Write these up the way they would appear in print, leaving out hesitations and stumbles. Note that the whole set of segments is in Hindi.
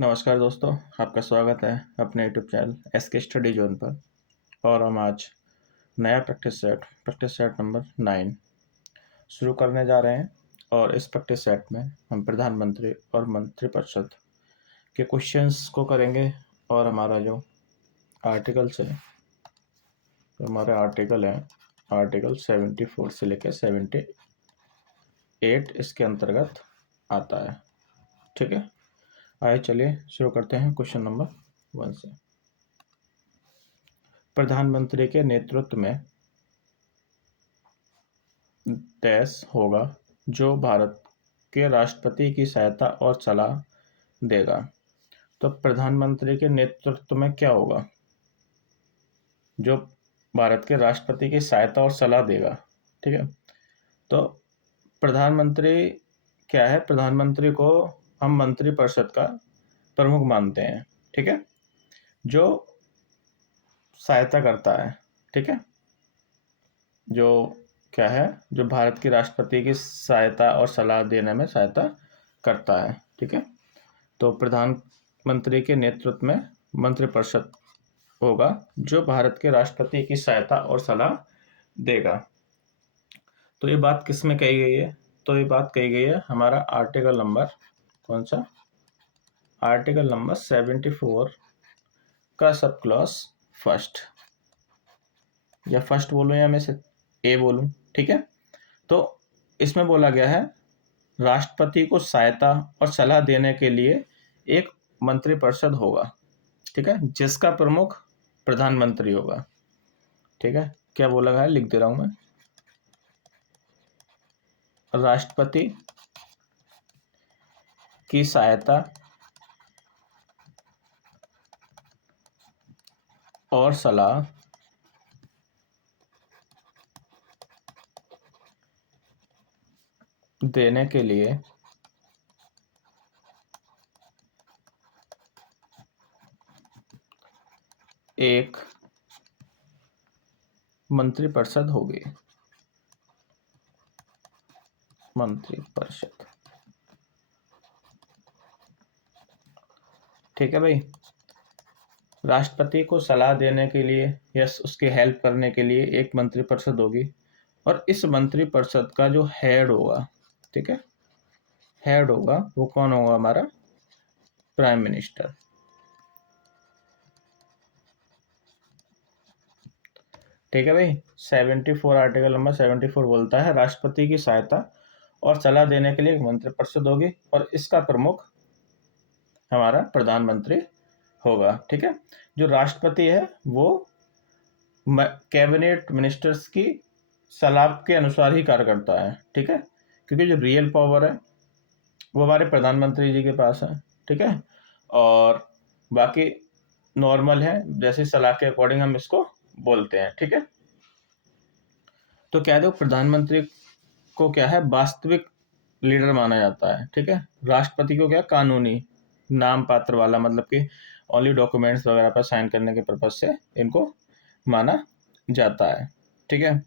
नमस्कार दोस्तों, आपका स्वागत है अपने YouTube channel SK study zone पर। और हम आज नया प्रैक्टिस सेट नंबर 9 शुरू करने जा रहे हैं। और इस प्रैक्टिस सेट में हम प्रधानमंत्री और मंत्रिपरिषद के क्वेश्चंस को करेंगे। और हमारा जो आर्टिकल्स है, तो हमारे आर्टिकल हैं आर्टिकल 74 से लेकर 78 इसके अंतर्गत आता है। ठीक है, आइए चलिए शुरू करते हैं क्वेश्चन नंबर 1 से। प्रधानमंत्री के नेतृत्व में देश होगा जो भारत के राष्ट्रपति की सहायता और सलाह देगा। तो प्रधानमंत्री के नेतृत्व में क्या होगा? जो भारत के राष्ट्रपति की सहायता और सलाह देगा। ठीक है, तो प्रधानमंत्री क्या है? प्रधानमंत्री को हम मंत्रिपरिषद का प्रमुख मानते हैं। ठीक है, जो सहायता करता है। ठीक है, जो क्या है? जो भारत के राष्ट्रपति की सहायता और सलाह देने में सहायता करता है। ठीक है, तो प्रधानमंत्री के नेतृत्व में मंत्रिपरिषद होगा जो भारत के राष्ट्रपति की सहायता और सलाह देगा। तो ये बात किस में कही गई है? तो ये बात कही गई है हमारा आर्टिकल नंबर, कौन सा? आर्टिकल नंबर 74 का सब क्लॉज फर्स्ट, या फर्स्ट बोलूं या मैं से ए बोलूं। ठीक है, तो इसमें बोला गया है राष्ट्रपति को सहायता और सलाह देने के लिए एक मंत्रिपरिषद होगा। ठीक है, जिसका प्रमुख प्रधानमंत्री होगा। ठीक है, क्या बोला गया है, लिख दे रहा हूं मैं। राष्ट्रपति की सहायता और सलाह देने के लिए एक मंत्रिपरिषद होगी। मंत्रिपरिषद, ठीक है भाई। राष्ट्रपति को सलाह देने के लिए या उसकी हेल्प करने के लिए एक मंत्रिपरिषद होगी। और इस मंत्रिपरिषद का जो हेड होगा, ठीक है, हेड होगा, वो कौन होगा? हमारा प्राइम मिनिस्टर। ठीक है भाई, 74 आर्टिकल नंबर 74 बोलता है राष्ट्रपति की सहायता और सलाह देने के लिए एक मंत्रिपरिषद होगी और इसका प्रमुख हमारा प्रधानमंत्री होगा। ठीक है, जो राष्ट्रपति है वो कैबिनेट मिनिस्टर्स की सलाह के अनुसार ही कार्य करता है। ठीक है, क्योंकि जो रियल पावर है वो हमारे प्रधानमंत्री जी के पास है। ठीक है, और बाकी नॉर्मल है, जैसे सलाह के अकॉर्डिंग हम इसको बोलते हैं। ठीक है, तो क्या दो प्रधानमंत्री को क्या है, वास्तविक लीडर माना जाता है। ठीक है, राष्ट्रपति को क्या, कानूनी नाम पात्र वाला, मतलब कि ओनली डॉक्यूमेंट्स वगैरह पर साइन करने के पर्पज से इनको माना जाता है। ठीक है,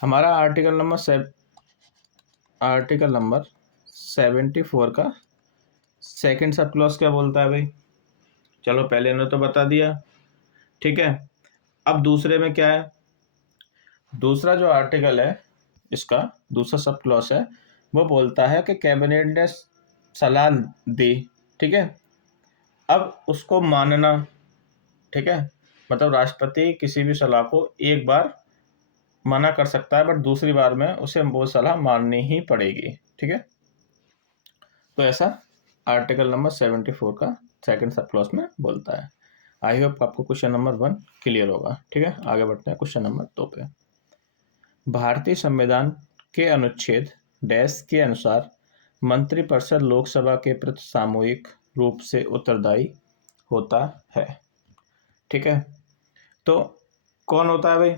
हमारा आर्टिकल नंबर 74 का सेकंड सब क्लॉज क्या बोलता है भाई? चलो पहले ने तो बता दिया। ठीक है, अब दूसरे में क्या है? दूसरा जो आर्टिकल है, इसका दूसरा सब क्लॉज है, वो बोलता है कि कैबिनेट ने सलाह दी। ठीक है, अब उसको मानना। ठीक है, मतलब राष्ट्रपति किसी भी सलाह को एक बार मना कर सकता है, बट दूसरी बार में उसे वो सलाह माननी ही पड़ेगी। ठीक है, तो ऐसा आर्टिकल नंबर 74 का सेकंड सब क्लॉज में बोलता है। आई होप आपको क्वेश्चन नंबर 1 क्लियर होगा। ठीक है, आगे बढ़ते हैं क्वेश्चन नंबर 2 पे। भारतीय संविधान के अनुच्छेद डैश के अनुसार मंत्रिपरिषद लोकसभा के प्रति सामूहिक रूप से उत्तरदायी होता है। ठीक है, तो कौन होता है भाई?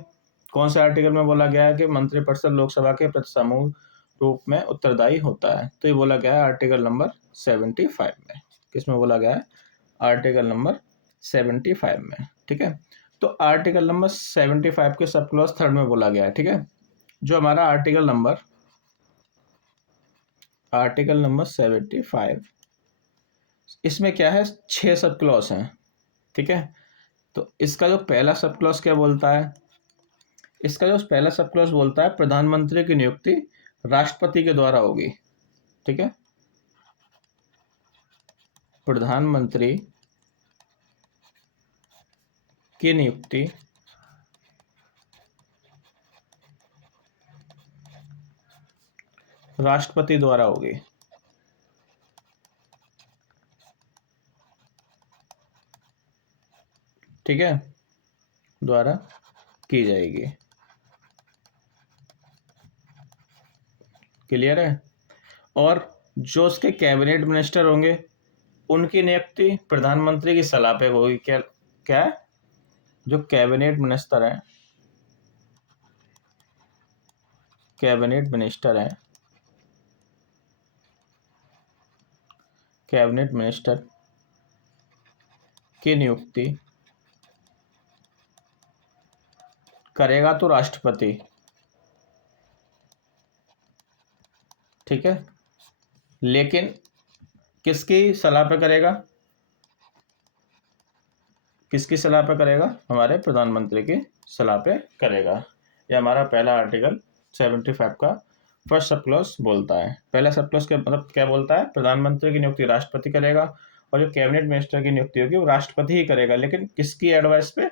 कौन से आर्टिकल में बोला गया है कि मंत्रिपरिषद लोकसभा के प्रति सामूहिक रूप में उत्तरदायी होता है? तो ये बोला गया है आर्टिकल नंबर 75 में। किसमें बोला गया है? आर्टिकल नंबर 75 में। ठीक है, तो आर्टिकल नंबर 75 के सब क्लॉज थर्ड में बोला गया है। ठीक है, जो हमारा आर्टिकल नंबर 75 इसमें क्या है, 6 सब क्लॉज हैं, ठीक है। तो इसका जो पहला सब क्लॉज क्या बोलता है, इसका जो पहला सब क्लॉज बोलता है प्रधानमंत्री की नियुक्ति राष्ट्रपति के द्वारा होगी, ठीक है। प्रधानमंत्री की नियुक्ति राष्ट्रपति द्वारा होगी, ठीक है, द्वारा की जाएगी। क्लियर है। और जो उसके कैबिनेट मिनिस्टर होंगे उनकी नियुक्ति प्रधानमंत्री की सलाह पे होगी। क्या क्या है? जो कैबिनेट मिनिस्टर हैं, कैबिनेट मिनिस्टर हैं, कैबिनेट मिनिस्टर की नियुक्ति करेगा तो राष्ट्रपति, ठीक है। लेकिन किसकी सलाह पे करेगा, किसकी सलाह पे करेगा, हमारे प्रधानमंत्री की सलाह पे करेगा। ये हमारा पहला आर्टिकल 75 का फर्स्ट सब क्लॉज बोलता है। पहला सब क्लॉज का मतलब क्या बोलता है, प्रधानमंत्री की नियुक्ति राष्ट्रपति करेगा और जो कैबिनेट मिनिस्टर की नियुक्ति होगी वो राष्ट्रपति ही करेगा, लेकिन किसकी एडवाइस पे,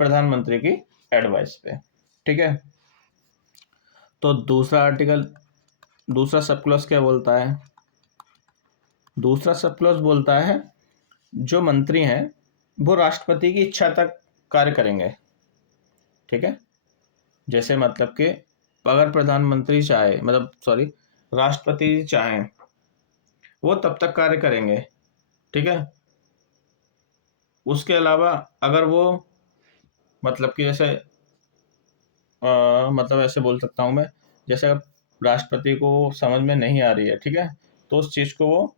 प्रधानमंत्री की एडवाइस पे, ठीक है। तो दूसरा आर्टिकल, दूसरा सब क्लॉज क्या बोलता है, दूसरा सब क्लॉज बोलता है जो मंत्री हैं वो राष्ट्रपति की इच्छा तक कार्य करेंगे, ठीक है। जैसे मतलब कि अगर प्रधानमंत्री चाहे, मतलब सॉरी, राष्ट्रपति चाहें वो तब तक कार्य करेंगे, ठीक है। उसके अलावा अगर वो मतलब कि जैसे मतलब ऐसे बोल सकता हूँ मैं, जैसे अगर राष्ट्रपति को समझ में नहीं आ रही है, ठीक है, तो उस चीज़ को वो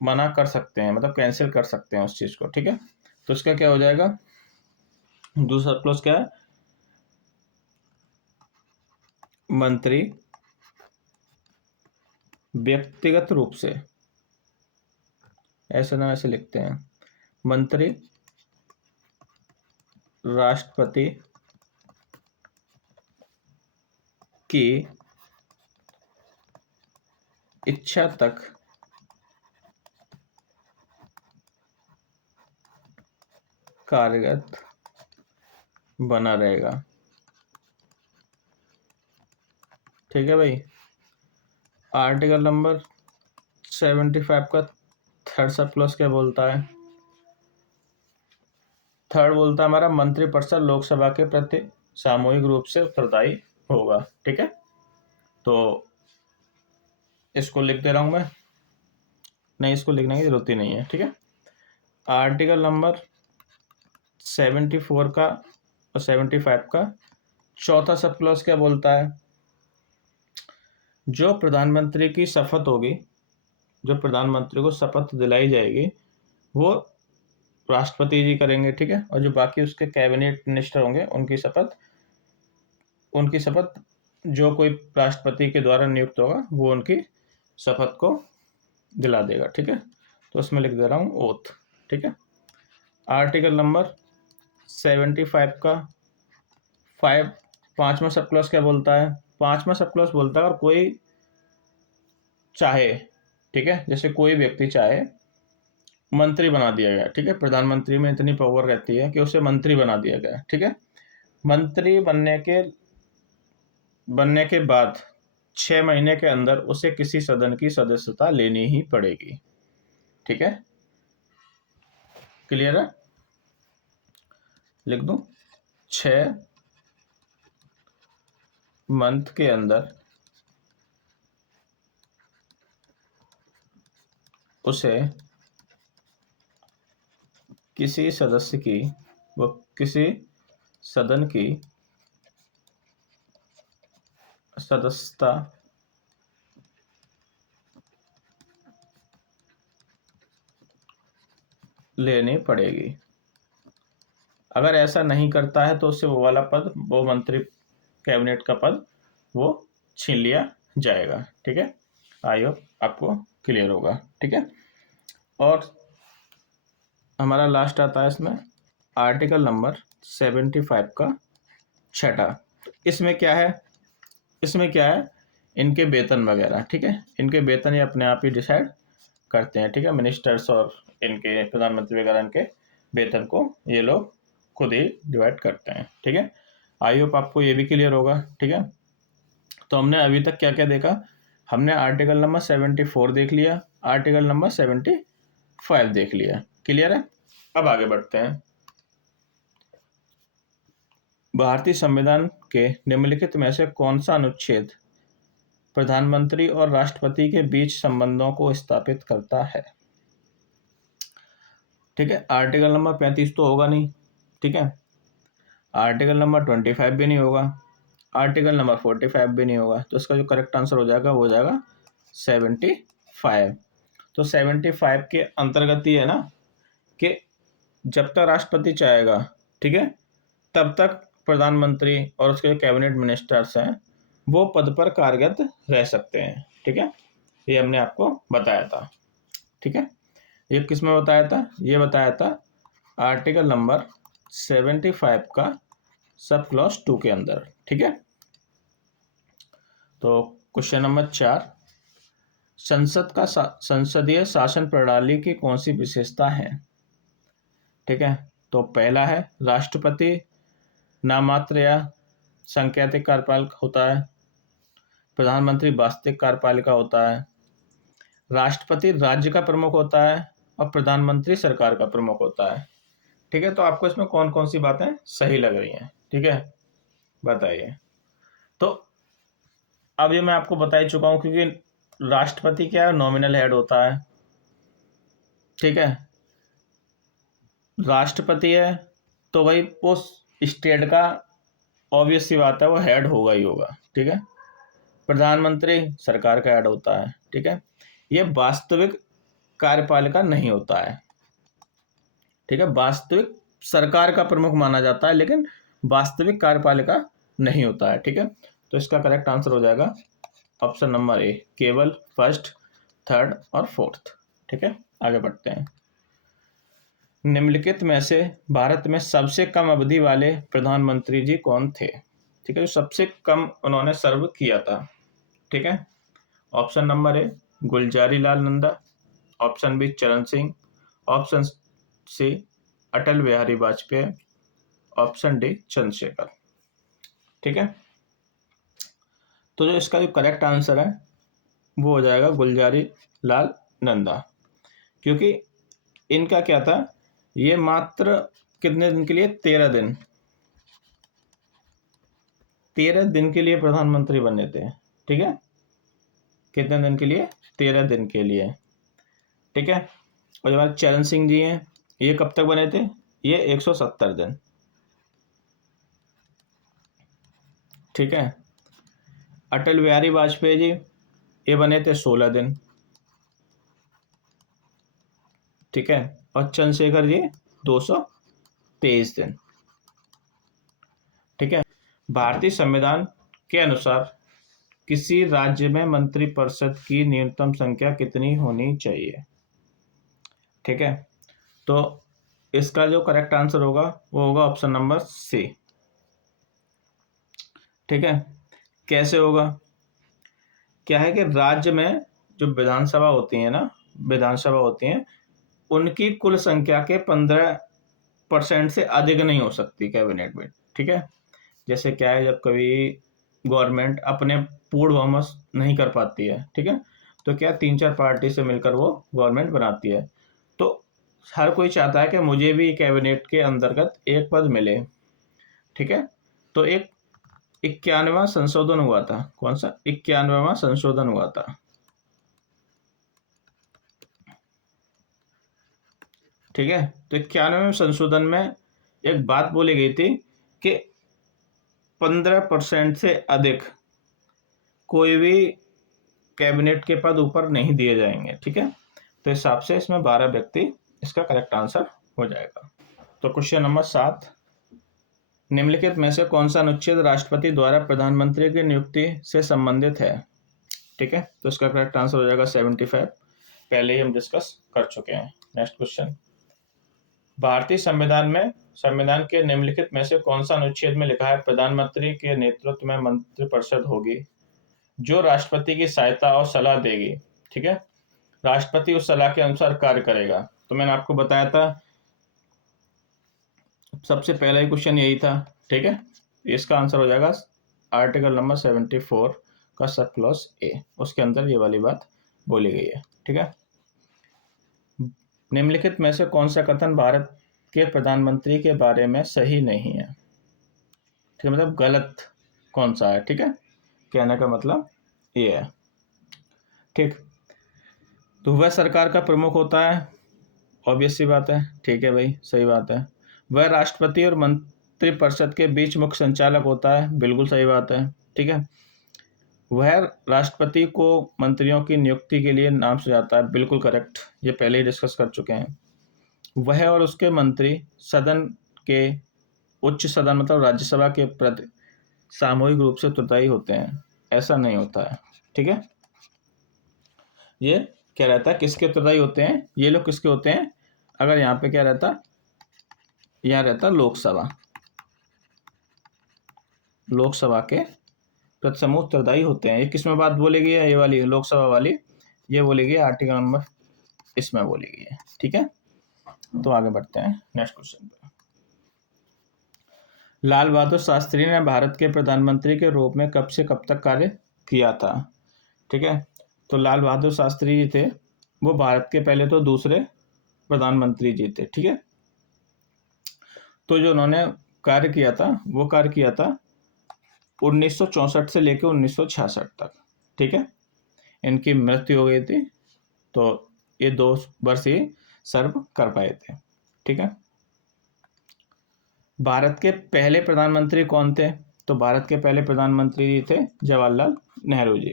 मना कर सकते हैं, मतलब कैंसिल कर सकते हैं उस चीज़ को, ठीक है। तो इसका क्या हो जाएगा, दूसरा क्लोज क्या है, मंत्री व्यक्तिगत रूप से, ऐसे ना ऐसे लिखते हैं, मंत्री राष्ट्रपति की इच्छा तक कार्यरत बना रहेगा, ठीक है भाई। आर्टिकल नंबर 75 का थर्ड सब क्लॉज क्या बोलता है, थर्ड बोलता है हमारा मंत्रिपरिषद लोकसभा के प्रति सामूहिक रूप से उत्तरदायी होगा, ठीक है। तो इसको लिख दे रहा हूं मैं, नहीं इसको लिखने की जरूरत ही नहीं है, ठीक है। आर्टिकल नंबर 74 का और 75 का चौथा सब क्लॉज क्या बोलता है, जो प्रधानमंत्री की शपथ होगी, जो प्रधानमंत्री को शपथ दिलाई जाएगी वो राष्ट्रपति जी करेंगे, ठीक है। और जो बाकी उसके कैबिनेट मिनिस्टर होंगे उनकी शपथ जो कोई राष्ट्रपति के द्वारा नियुक्त होगा वो उनकी शपथ को दिला देगा, ठीक है। तो उसमें लिख दे रहा हूँ ओथ, ठीक है। आर्टिकल नंबर 75 का पांचवा सब क्लॉज क्या बोलता है, पांचवा सब क्लॉज बोलता है अगर कोई चाहे, ठीक है, जैसे कोई व्यक्ति चाहे मंत्री बना दिया गया, ठीक है, प्रधानमंत्री में इतनी पावर रहती है कि उसे मंत्री बना दिया गया, ठीक है। मंत्री बनने के बाद 6 महीने के अंदर उसे किसी सदन की सदस्यता लेनी ही पड़ेगी, ठीक है। क्लियर है, लिख दूं, 6 मंथ के अंदर उसे किसी सदस्य की व किसी सदन की सदस्यता लेनी पड़ेगी। अगर ऐसा नहीं करता है तो उससे वो वाला पद, वो मंत्री कैबिनेट का पद वो छीन लिया जाएगा, ठीक है। आई होप आपको क्लियर होगा, ठीक है। और हमारा लास्ट आता है इसमें आर्टिकल नंबर 75 का छठा। इसमें क्या है, इसमें क्या है, इनके वेतन वगैरह, ठीक है, इनके वेतन ये अपने आप ही डिसाइड करते हैं, ठीक है, मिनिस्टर्स और इनके प्रधानमंत्री वगैरह इनके वेतन को ये लोग खुद ही डिवाइड करते हैं, ठीक है। आई होप आपको ये भी क्लियर होगा, ठीक है। तो हमने अभी तक क्या क्या देखा, हमने आर्टिकल नंबर 74 देख लिया, आर्टिकल नंबर 75 देख लिया, क्लियर है। अब आगे बढ़ते हैं। भारतीय संविधान के निम्नलिखित में से कौन सा अनुच्छेद प्रधानमंत्री और राष्ट्रपति के बीच संबंधों को स्थापित करता है? ठीक है, आर्टिकल नंबर 35 तो होगा नहीं, ठीक है, आर्टिकल नंबर 25 भी नहीं होगा, आर्टिकल नंबर 45 भी नहीं होगा, तो इसका जो करेक्ट आंसर हो जाएगा वो हो जाएगा 75। तो 75 के अंतर्गत ये है ना कि जब तक राष्ट्रपति चाहेगा, ठीक है, तब तक प्रधानमंत्री और उसके कैबिनेट मिनिस्टर्स हैं वो पद पर कार्यरत रह सकते हैं, ठीक है, ये हमने आपको बताया था, ठीक है। ये किस में बताया था, ये बताया था आर्टिकल नंबर 75 का सब क्लॉज 2 के अंदर, ठीक है। तो क्वेश्चन नंबर 4, संसदीय शासन प्रणाली की कौन सी विशेषता है? ठीक है, तो पहला है राष्ट्रपति नाममात्र या सांकेतिक कार्यपालक होता है, प्रधानमंत्री वास्तविक कार्यपालिका होता है, राष्ट्रपति राज्य का प्रमुख होता है और प्रधानमंत्री सरकार का प्रमुख होता है, ठीक है। तो आपको इसमें कौन कौन सी बातें सही लग रही हैं, ठीक है, बताइए। तो अब ये मैं आपको बता ही चुका हूं, क्योंकि राष्ट्रपति क्या है, नॉमिनल हेड होता है, ठीक है, राष्ट्रपति है तो भाई वो स्टेट का ऑब्वियस सी बात है वो हेड होगा ही होगा, ठीक है, प्रधानमंत्री सरकार का हेड होता है, ठीक है, ये वास्तविक कार्यपालिका नहीं होता है, ठीक है, वास्तविक सरकार का प्रमुख माना जाता है लेकिन वास्तविक कार्यपालिका नहीं होता है, ठीक है। तो इसका करेक्ट आंसर हो जाएगा ऑप्शन नंबर ए, केवल फर्स्ट, थर्ड और फोर्थ, ठीक है। आगे बढ़ते हैं। निम्नलिखित में से भारत में सबसे कम अवधि वाले प्रधानमंत्री जी कौन थे? ठीक है, जो सबसे कम उन्होंने सर्व किया था, ठीक है। Option number A Gulzari Lal Nanda, option B Charan Singh, option C Atal Bihari Vajpayee, option D Chandrashekhar, ठीक है। तो जो इसका जो करेक्ट आंसर है वो हो जाएगा गुलजारी लाल नंदा, क्योंकि इनका क्या था, ये मात्र कितने दिन के लिए, 13 दिन के लिए प्रधानमंत्री बने थे, ठीक है, कितने दिन के लिए, 13 दिन के लिए, ठीक है। और जो हमारे चरण सिंह जी हैं ये कब तक बने थे, ये 170 दिन, ठीक है। अटल बिहारी वाजपेयी जी ये बने थे 16 दिन, ठीक है, और चंद्रशेखर जी 223 दिन, ठीक है। भारतीय संविधान के अनुसार किसी राज्य में मंत्रिपरिषद की न्यूनतम संख्या कितनी होनी चाहिए? ठीक है, तो इसका जो करेक्ट आंसर होगा वो होगा ऑप्शन नंबर सी, ठीक है। कैसे होगा, क्या है कि राज्य में जो विधानसभा होती है ना, विधानसभा होती हैं उनकी कुल संख्या के 15% से अधिक नहीं हो सकती कैबिनेट में, ठीक है। जैसे क्या है, जब कभी गवर्नमेंट अपने पूर्ण बहुमत नहीं कर पाती है, ठीक है, तो क्या 3-4 पार्टी से मिलकर वो गवर्नमेंट बनाती है, तो हर कोई चाहता है कि मुझे भी कैबिनेट के अंतर्गत एक पद मिले, ठीक है। तो एक 91वां संशोधन हुआ था, कौन सा 91वां संशोधन हुआ था, ठीक है। तो 91वें संशोधन में एक बात बोली गई थी कि 15% से अधिक कोई भी कैबिनेट के पद ऊपर नहीं दिए जाएंगे, ठीक है। तो इस हिसाब से इसमें 12 व्यक्ति इसका करेक्ट आंसर हो जाएगा। तो क्वेश्चन नंबर 7, निम्नलिखित में से कौन सा अनुच्छेद राष्ट्रपति द्वारा प्रधानमंत्री की नियुक्ति से संबंधित है? ठीक है, तो इसका करेक्ट आंसर हो जाएगा 75। पहले ही हम डिस्कस कर चुके हैं। नेक्स्ट क्वेश्चन, भारतीय संविधान के निम्नलिखित में से कौन सा अनुच्छेद में लिखा है प्रधानमंत्री के नेतृत्व में मंत्रिपरिषद होगी जो राष्ट्रपति की सहायता और सलाह देगी। ठीक है, राष्ट्रपति उस सलाह के अनुसार कार्य करेगा। तो मैंने आपको बताया था, सबसे पहला ही क्वेश्चन यही था। ठीक है, इसका आंसर हो जाएगा आर्टिकल नंबर 74 का सब क्लॉज ए, उसके अंदर ये वाली बात बोली गई है। ठीक है, निम्नलिखित में से कौन सा कथन भारत के प्रधानमंत्री के बारे में सही नहीं है। ठीक है, मतलब गलत कौन सा है। ठीक है, कहने का मतलब ये है। ठीक, तो वह सरकार का प्रमुख होता है, ऑब्वियस सी बात है। ठीक है भाई, सही बात है। वह राष्ट्रपति और मंत्रिपरिषद के बीच मुख्य संचालक होता है, बिल्कुल सही बात है। ठीक है, वह राष्ट्रपति को मंत्रियों की नियुक्ति के लिए नाम सुझाता है, बिल्कुल करेक्ट, ये पहले ही डिस्कस कर चुके हैं। वह और उसके मंत्री सदन के, उच्च सदन मतलब राज्यसभा के प्रति सामूहिक रूप से उत्तरदायी होते हैं, ऐसा नहीं होता है। ठीक है, ये क्या रहता है, किसके उत्तरदायी होते हैं, ये लोग किसके होते हैं, अगर यहाँ पे क्या रहता, यहाँ रहता लोकसभा के प्रतिसमूह उत्तरदायी होते हैं। ये किस में बात बोली गई है, ये वाली लोकसभा वाली, ये बोली गई आर्टिकल नंबर इसमें बोली गई है। ठीक है, तो आगे बढ़ते हैं नेक्स्ट क्वेश्चन पे। लाल बहादुर शास्त्री ने भारत के प्रधानमंत्री के रूप में कब से कब तक कार्य किया था। ठीक है, तो लाल बहादुर शास्त्री जी थे, वो भारत के पहले तो दूसरे प्रधानमंत्री जी थे। ठीक है, तो जो उन्होंने कार्य किया था, वो कार्य किया था 1964 से लेकर 1966 तक। ठीक है, इनकी मृत्यु हो गई थी, तो ये 2 वर्ष ही सर्व कर पाए थे। ठीक है, भारत के पहले प्रधानमंत्री कौन थे, तो भारत के पहले प्रधानमंत्री जी थे जवाहरलाल नेहरू जी।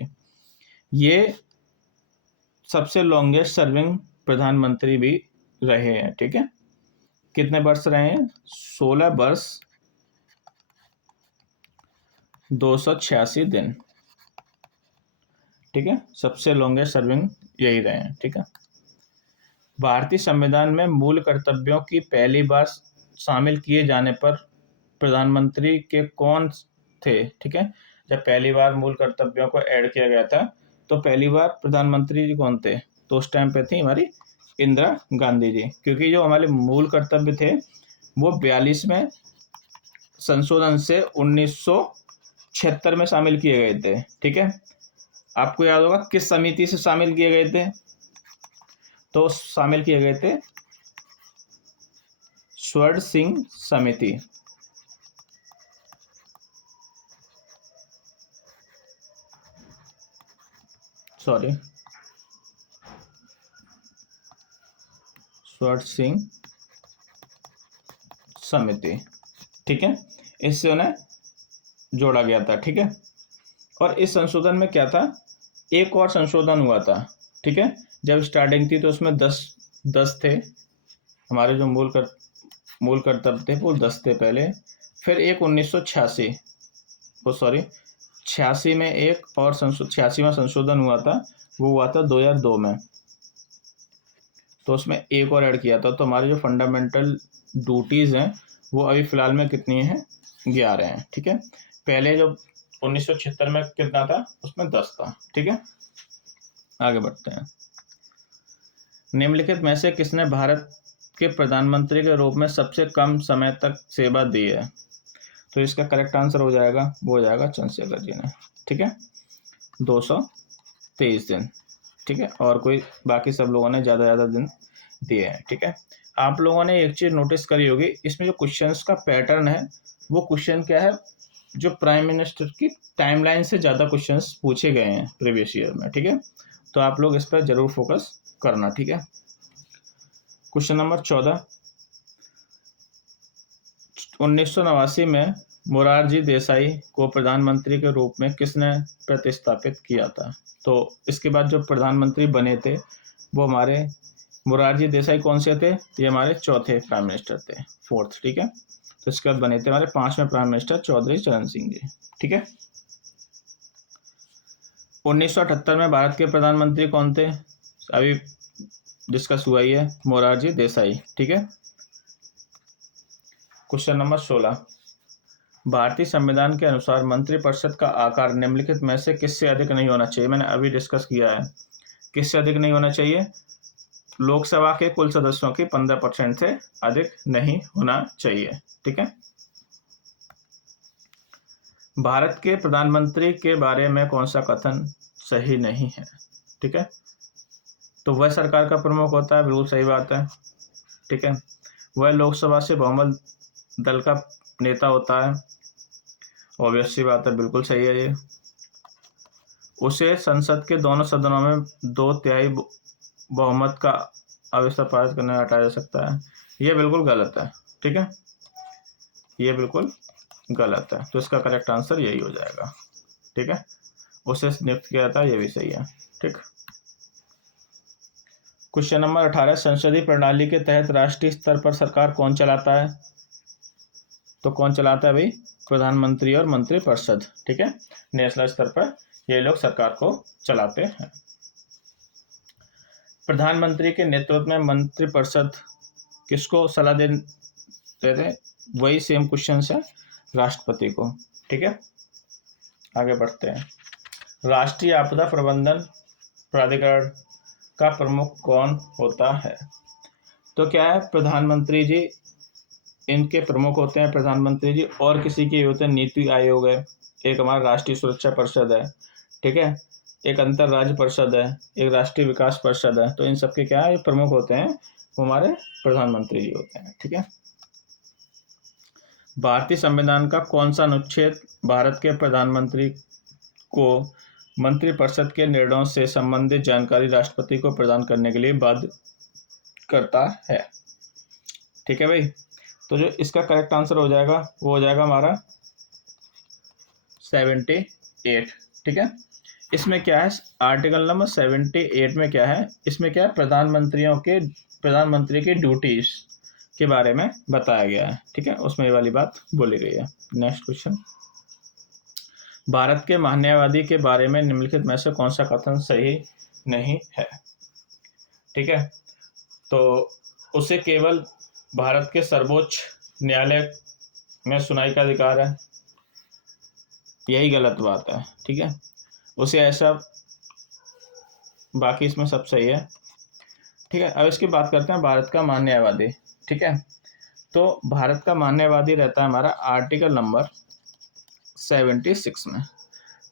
ये सबसे लॉन्गेस्ट सर्विंग प्रधानमंत्री भी रहे हैं। ठीक है, कितने वर्ष रहे हैं, 16 वर्ष 286 दिन। ठीक है, सबसे लॉन्गेस्ट सर्विंग यही रहे हैं। ठीक है, भारतीय संविधान में मूल कर्तव्यों की पहली बार शामिल किए जाने पर प्रधानमंत्री के कौन थे। ठीक है, जब पहली बार मूल कर्तव्यों को ऐड किया गया था, तो पहली बार प्रधानमंत्री जी कौन थे, तो उस टाइम पे थी हमारी इंदिरा गांधी जी, क्योंकि जो हमारे मूल कर्तव्य थे वो 42 में संशोधन से 1976 में शामिल किए गए थे। ठीक है, आपको याद होगा किस समिति से शामिल किए गए थे, तो शामिल किए गए थे स्वर्ण सिंह समिति। स्वर्ण सिंह समिति। ठीक है, इससे उन्हें जोड़ा गया था। ठीक है, और इस संशोधन में क्या था, एक और संशोधन हुआ था। ठीक है, जब स्टार्टिंग थी तो उसमें 10 थे, हमारे जो मूल कर्तव्य थे वो 10 थे पहले। फिर एक 86 में एक और 86वां संशोधन हुआ था, वो हुआ था 2002 में, तो उसमें एक और ऐड किया था। तो हमारे जो फंडामेंटल ड्यूटीज़ हैं वो अभी फ़िलहाल में कितनी हैं, 11 हैं। ठीक है, पहले जो 1976 में कितना था, उसमें 10 था। ठीक है, आगे बढ़ते हैं। निम्नलिखित में से किसने भारत के प्रधानमंत्री के रूप में सबसे कम समय तक सेवा दी है, तो इसका करेक्ट आंसर हो जाएगा, वो हो जाएगा चंद्रशेखर जी ने। ठीक है, 223 दिन। ठीक है, और कोई बाकी सब लोगों ने ज़्यादा दिन दिए हैं। ठीक है, आप लोगों ने एक चीज़ नोटिस करी होगी, इसमें जो क्वेश्चंस का पैटर्न है, वो क्वेश्चन क्या है, जो प्राइम मिनिस्टर की टाइमलाइन से ज़्यादा क्वेश्चंस पूछे गए हैं प्रीवियस ईयर में। ठीक है, तो आप लोग इस पर जरूर फोकस करना। ठीक है, क्वेश्चन नंबर 14, 1989 में मोरारजी देसाई को प्रधानमंत्री के रूप में किसने प्रतिस्थापित किया था, तो इसके बाद जो प्रधानमंत्री बने थे वो हमारे मोरारजी देसाई कौन से थे, ये हमारे चौथे प्राइम मिनिस्टर थे, 4th। ठीक है, तो इसके बाद बने थे हमारे 5वें प्राइम मिनिस्टर चौधरी चरण सिंह जी। ठीक है, 1978 में भारत के प्रधानमंत्री कौन थे, अभी डिस्कस हुआ ही है, मोरारजी देसाई। ठीक है। क्वेश्चन नंबर 16, भारतीय संविधान के अनुसार मंत्रिपरिषद का आकार निम्नलिखित में से किससे अधिक नहीं होना चाहिए? मैंने अभी डिस्कस किया है, किससे अधिक नहीं होना चाहिए? लोकसभा के कुल सदस्यों की 15% से अधिक नहीं होना चाहिए। ठीक है। भारत के प्रधानमंत्री के बारे में कौन सा कथन सही नहीं है? ठीक है। तो वह सरकार का प्रमुख होता है, बिल्कुल सही बात है। ठीक है। वह लोकसभा से बहुमत दल का नेता होता है, ऑब्वियस सी बात है, बिल्कुल सही है ये। उसे संसद के दोनों सदनों में 2/3 बहुमत का अविश्वास पारित करने हटाया जा सकता है। यह बिल्कुल गलत है। ठीक है, ये बिल्कुल गलत है, तो इसका करेक्ट आंसर यही हो जाएगा। ठीक है, उसे नियुक्त किया था, ये भी सही है। ठीक। क्वेश्चन नंबर 18, संसदीय प्रणाली के तहत राष्ट्रीय स्तर पर सरकार कौन चलाता है? तो कौन चलाता है भाई? प्रधानमंत्री और मंत्रिपरिषद। ठीक है, नेशनल स्तर पर ये लोग सरकार को चलाते हैं। प्रधानमंत्री के नेतृत्व में मंत्रिपरिषद किसको सलाह देते हैं? वही सेम क्वेश्चन है, राष्ट्रपति को। ठीक है, आगे बढ़ते हैं। राष्ट्रीय आपदा प्रबंधन प्राधिकरण का प्रमुख कौन होता है? तो क्या है, प्रधानमंत्री जी इनके प्रमुख होते हैं, प्रधानमंत्री जी, और किसी के होते हैं नीति आयोग है, एक हमारा राष्ट्रीय सुरक्षा परिषद है। ठीक है, एक अंतरराज्य परिषद है, एक राष्ट्रीय विकास परिषद है। तो इन सबके क्या है, प्रमुख होते हैं, वो हमारे प्रधानमंत्री जी होते हैं। ठीक है। भारतीय संविधान का कौन सा अनुच्छेद भारत के प्रधानमंत्री को मंत्रिपरिषद के निर्णयों से संबंधित जानकारी राष्ट्रपति को प्रदान करने के लिए बाध्य करता है? ठीक है भाई, तो जो इसका करेक्ट आंसर हो जाएगा वो हो जाएगा हमारा 78। ठीक है, इसमें क्या है, आर्टिकल नंबर 78 में क्या है, इसमें क्या है, प्रधानमंत्री की ड्यूटीज के बारे में बताया गया है। ठीक है, उसमें ये वाली बात बोली गई है। नेक्स्ट क्वेश्चन, भारत के महान्यायवादी के बारे में निम्नलिखित में से कौन सा कथन सही नहीं है? ठीक है, तो उसे केवल भारत के सर्वोच्च न्यायालय में सुनाई का अधिकार है, यही गलत बात है। ठीक है, उसे ऐसा, बाकी इसमें सब सही है। ठीक है, अब इसकी बात करते हैं भारत का महान्यायवादी। ठीक है, तो भारत का महान्यायवादी रहता है हमारा आर्टिकल नंबर 76 में।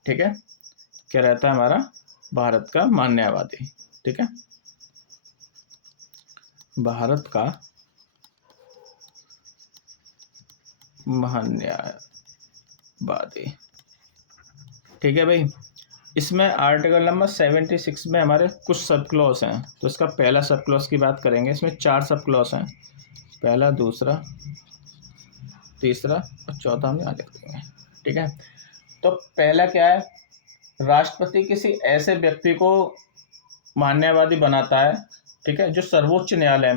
ठीक है, क्या रहता है हमारा भारत का महान्यायवादी? ठीक है, भारत का महान्यायवादी। ठीक है भाई, इसमें आर्टिकल नंबर 76 में हमारे कुछ सब क्लॉज हैं। तो इसका पहला सब क्लॉज की बात करेंगे। इसमें 4 सब क्लॉज हैं, पहला, दूसरा, तीसरा और चौथा हम यहाँ लिख देंगे। ठीक है, तो पहला क्या है, राष्ट्रपति किसी ऐसे व्यक्ति को मान्यवादी बनाता है, ठीक है, जो सर्वोच्च न्यायालय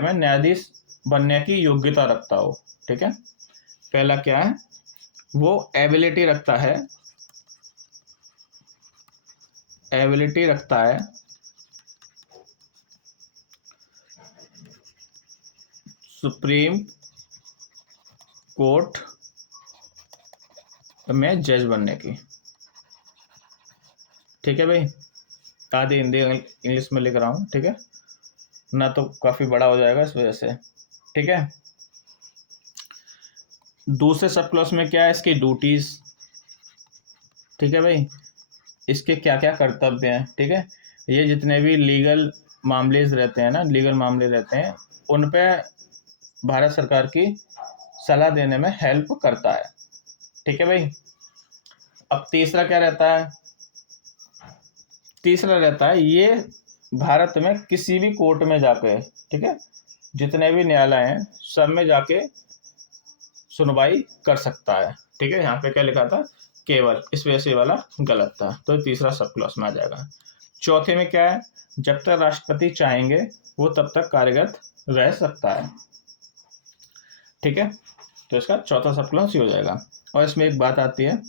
में न्यायाधीश बनने की योग्यता रखता हो। ठीक है, पहला क्या है, वो एबिलिटी रखता है सुप्रीम कोर्ट में जज बनने की। ठीक है भाई, आधी हिंदी इंग्लिश में लिख रहा हूँ। ठीक है ना, तो काफी बड़ा हो जाएगा इस वजह से। ठीक है, दूसरे सब क्लॉज में क्या है, इसकी ड्यूटीज। ठीक है भाई, इसके क्या क्या कर्तव्य हैं। ठीक है, ये जितने भी लीगल मामले रहते हैं उन पे भारत सरकार की सलाह देने में हेल्प करता है। ठीक है भाई, अब तीसरा क्या रहता है, ये भारत में किसी भी कोर्ट में जाके, ठीक है, जितने भी न्यायालय हैं सब में जाके सुनवाई कर सकता है। ठीक है, यहाँ पे क्या लिखा था, केवल, इस वजह से ये वाला गलत था, तो तीसरा सब क्लॉज में आ जाएगा। चौथे में क्या है, जब तक राष्ट्रपति चाहेंगे वो तब तक कार्यरत रह सकता है। ठीक है, तो इसका चौथा सब क्लॉज हो जाएगा। और इसमें एक बात आती है,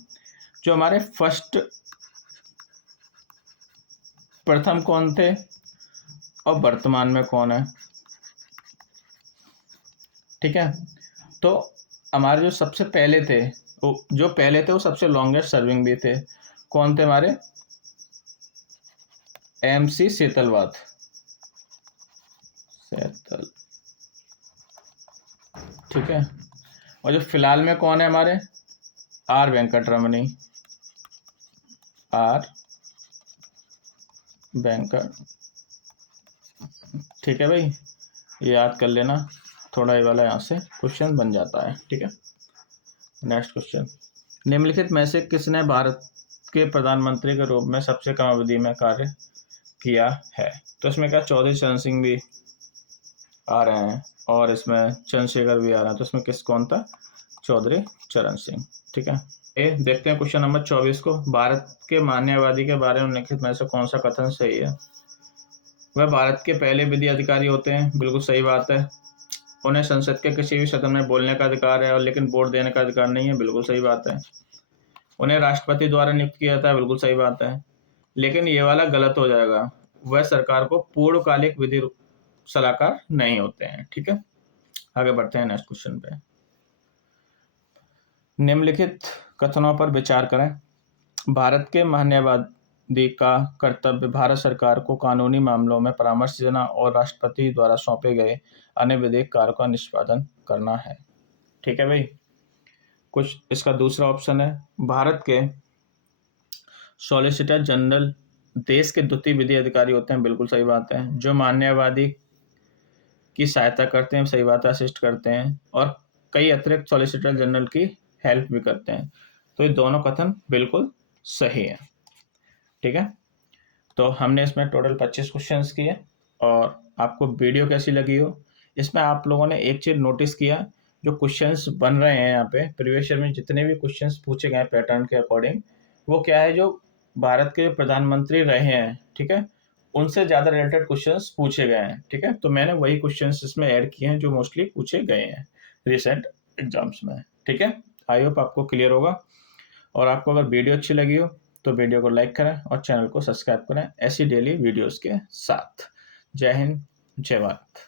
जो हमारे फर्स्ट प्रथम कौन थे और वर्तमान में कौन है। ठीक है, तो हमारे जो सबसे पहले थे, जो पहले थे वो सबसे लॉन्गेस्ट सर्विंग भी थे। कौन थे हमारे? MC सेतलवाद, ठीक है। और जो फिलहाल में कौन है हमारे? R वेंकटरमणी, R वेंकट, ठीक है भाई, याद कर लेना, थोड़ा ये वाला यहाँ से क्वेश्चन बन जाता है। ठीक है, नेक्स्ट क्वेश्चन, निम्नलिखित में से किसने भारत के प्रधानमंत्री के रूप में सबसे कम अवधि में कार्य किया है? तो इसमें क्या चौधरी चरण सिंह भी आ रहे हैं और इसमें चंद्रशेखर भी आ रहे हैं, तो इसमें कौन था? चौधरी चरण सिंह। ठीक है, ये देखते हैं क्वेश्चन नंबर 24 को। भारत के मान्यवादी के बारे में निम्नलिखित में से कौन सा कथन सही है? वह भारत के पहले विधि अधिकारी होते हैं, बिल्कुल सही बात है। उन्हें संसद के किसी भी सदन में बोलने का अधिकार है और लेकिन वोट देने का अधिकार नहीं है, बिल्कुल सही बात है। उन्हें राष्ट्रपति द्वारा नियुक्त किया जाता है, बिल्कुल सही बात है। लेकिन ये वाला गलत हो जाएगा, वह सरकार को पूर्णकालिक विधि सलाहकार नहीं होते हैं। ठीक है, आगे बढ़ते हैं नेक्स्ट क्वेश्चन पे। निम्नलिखित कथनों पर विचार करें। भारत के मान्यवादी का कर्तव्य भारत सरकार को कानूनी मामलों में परामर्श देना और राष्ट्रपति द्वारा सौंपे गए अन्य विधिक कार्यों का निष्पादन करना है। ठीक है भाई, कुछ इसका दूसरा ऑप्शन है, भारत के सॉलिसिटर जनरल देश के द्वितीय विधि अधिकारी होते हैं, बिल्कुल सही बात है। जो मान्यवादी की सहायता करते हैं, सही बात है, असिस्ट करते हैं और कई अतिरिक्त सॉलिसिटर जनरल की हेल्प भी करते हैं। तो ये दोनों कथन बिल्कुल सही है। ठीक है, तो हमने इसमें टोटल 25 क्वेश्चंस किए और आपको वीडियो कैसी लगी हो, इसमें आप लोगों ने एक चीज़ नोटिस किया, जो क्वेश्चंस बन रहे हैं यहाँ पे प्रीवियस ईयर में जितने भी क्वेश्चंस पूछे गए हैं पैटर्न के अकॉर्डिंग, वो क्या है, जो भारत के प्रधानमंत्री रहे हैं, ठीक है, उनसे ज़्यादा रिलेटेड क्वेश्चंस पूछे गए हैं। ठीक है, तो मैंने वही क्वेश्चंस इसमें ऐड किए हैं जो मोस्टली पूछे गए हैं रिसेंट एग्जाम्स में। ठीक है, आई होप आपको क्लियर होगा। और आपको अगर वीडियो अच्छी लगी हो तो वीडियो को लाइक करें और चैनल को सब्सक्राइब करें ऐसी डेली वीडियोस के साथ। जय हिंद, जय भारत।